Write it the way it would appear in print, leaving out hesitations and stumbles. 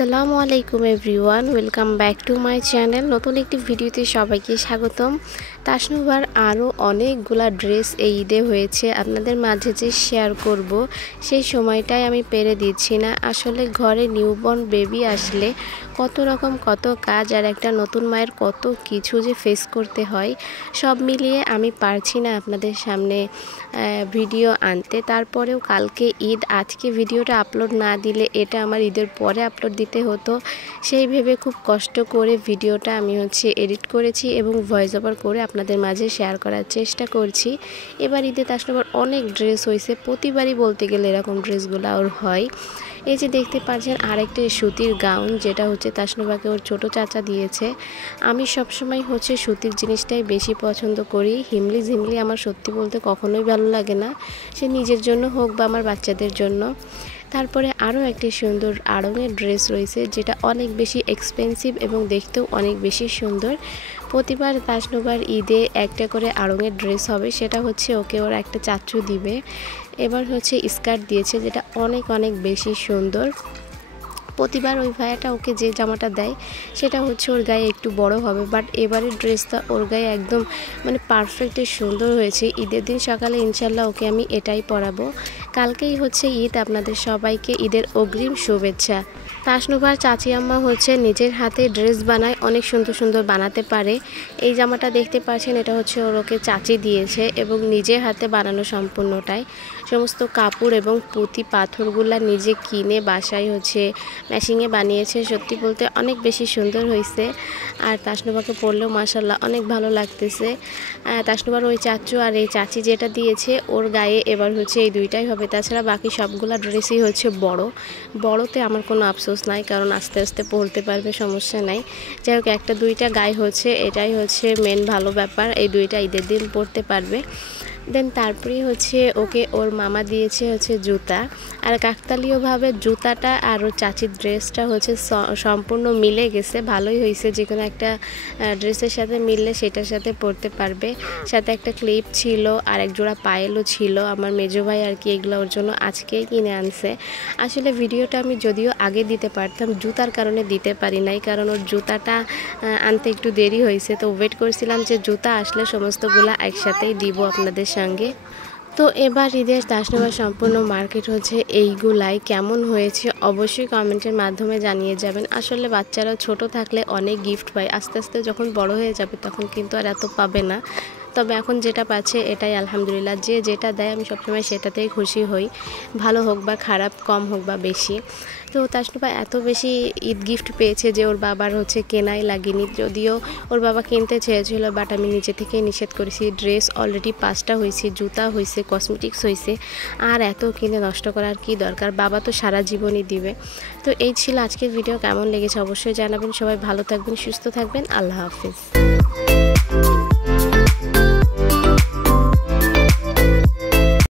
আসসালামু আলাইকুম everyone, welcome back to my channel. নতুন একটি ভিডিওতে সবাইকে স্বাগতম। তাসনুভার আরও অনেকগুলা ড্রেস এই ঈদে হয়েছে, আপনাদের মাঝে যে শেয়ার করব সেই সময়টাই আমি পেরে দিচ্ছি না। আসলে ঘরে নিউবর্ন বেবি আসলে কত কাজ আর একটা নতুন মায়ের কত কিছু যে ফেস করতে হয়, সব মিলিয়ে আমি পারছি না আপনাদের সামনে ভিডিও আনতে। তারপরেও কালকে ঈদ, আজকে ভিডিওটা আপলোড না দিলে এটা আমার ঈদের পরে আপলোড দিতে হতো। সেই ভেবে খুব কষ্ট করে ভিডিওটা আমি এডিট করেছি এবং ভয়েস ওভার করে আপনাদের মাঝে শেয়ার করার চেষ্টা করছি। এবার ঈদে তাসনুভার অনেক ড্রেস হয়েছে, প্রতিবারই বলতে গেলে এরকম ড্রেসগুলো ওর হয়। এই যে দেখতে পাচ্ছেন আরেকটা সুতির গাউন, যেটা তাসনুভাকে ওর ছোট চাচা দিয়েছে। আমি সবসময় সুতির জিনিসটাই বেশি পছন্দ করি। হিমলি ঝিমলি আমার সত্যি বলতে কখনোই ভালো লাগে না, সে নিজের জন্য হোক বা আমার বাচ্চাদের জন্য। তারপরে আরও একটি সুন্দর আড়ঙের ড্রেস রয়েছে, যেটা অনেক বেশি এক্সপেন্সিভ এবং দেখতেও অনেক বেশি সুন্দর। প্রতিবার তাসনুভার ঈদে একটা করে আড়ঙের ড্রেস হবে, সেটা ওকে ওর একটা চাচু দিবে। এবার স্কার্ট দিয়েছে, যেটা অনেক বেশি সুন্দর। প্রতিবার ওই ভাইয়াটা ওকে যে জামাটা দেয় সেটা ওর গায়ে একটু বড় হবে, বাট এবারের ড্রেসটা ওর গায়ে একদম পারফেক্ট সুন্দর হয়েছে। ঈদের দিন সকালে ইনশাল্লাহ ওকে আমি এটাই পরাবো। কালকেই ঈদ, আপনাদের সবাইকে ঈদের অগ্রিম শুভেচ্ছা। তাসনুভার চাচি আম্মা নিজের হাতে ড্রেস বানায়, অনেক সুন্দর বানাতে পারে। এই জামাটা দেখতে পাচ্ছেন, এটা ওকে চাচি দিয়েছে এবং নিজের হাতে বানানো সম্পূর্ণটাই। সমস্ত কাপড় এবং পুঁতি পাথরগুলা নিজে কিনে বাসায় মেশিনে বানিয়েছে। সত্যি বলতে অনেক বেশি সুন্দর হয়েছে, আর তাসনুভাকে পরলেও মাশাল্লাহ অনেক ভালো লাগতেছে। তাসনুভার ওই চাচু আর এই চাচি যেটা দিয়েছে ওর গায়ে এবার এই দুইটাই হবে। তাছাড়া বাকি সবগুলা ড্রেসই বড়তে আমার কোনো আফসোস নাই, কারণ আস্তে আস্তে পরতে পারবে, সমস্যা নাই। যাই হোক, একটা দুইটা গায়ে এটাই মেন ভালো ব্যাপার, এই দুইটা ঈদের দিন পরতে পারবে। দেন তারপরে ওকে ওর মামা দিয়েছে জুতা, আর কাকতালীয়ভাবে জুতাটা আর ওর চাচির ড্রেসটা সম্পূর্ণ মিলে গেছে। ভালোই হয়েছে, যে কোনো একটা ড্রেসের সাথে মিললে সেটার সাথে পরতে পারবে। সাথে একটা ক্লিপ ছিল আর এক জোড়া পায়েলও ছিল। আমার মেজো ভাই এগুলো ওর জন্য আজকেই কিনে আনছে। আসলে ভিডিওটা আমি যদিও আগে দিতে পারতাম, জুতার কারণে দিতে পারি নাই, কারণ ওর জুতাটা আনতে একটু দেরি হয়েছে। তো ওয়েট করছিলাম যে জুতা আসলে সমস্তগুলা একসাথেই দিব আপনাদের সঙ্গে। তো এবার ঈদের তাসনুভার সম্পূর্ণ মার্কেট এইগুলাই। কেমন হয়েছে অবশ্যই কমেন্টের মাধ্যমে জানিয়ে যাবেন। আসলে বাচ্চারা ছোট থাকলে অনেক গিফট পায়, আস্তে আস্তে যখন বড় হয়ে যাবে তখন কিন্তু আর এত পাবে না। তবে এখন যেটা পাচ্ছে এটাই আলহামদুলিল্লাহ। যে যেটা দেয় আমি সবসময় সেটাতেই খুশি হই, ভালো হোক বা খারাপ, কম হোক বা বেশি। তো তাসনুভা এত বেশি ঈদ গিফট পেয়েছে যে ওর বাবার কেনাই লাগেনি। যদিও ওর বাবা কিনতে চেয়েছিল, বাট আমি নিজে থেকেই নিষেধ করেছি। ড্রেস অলরেডি 5টা হয়েছে, জুতা হয়েছে, কসমেটিক্স হয়েছে, আর এত কিনে নষ্ট করার কি দরকার, বাবা তো সারা জীবনই দিবে। তো এই ছিল আজকের ভিডিও। কেমন লেগেছে অবশ্যই জানাবেন। সবাই ভালো থাকবেন, সুস্থ থাকবেন। আল্লাহ হাফিজ।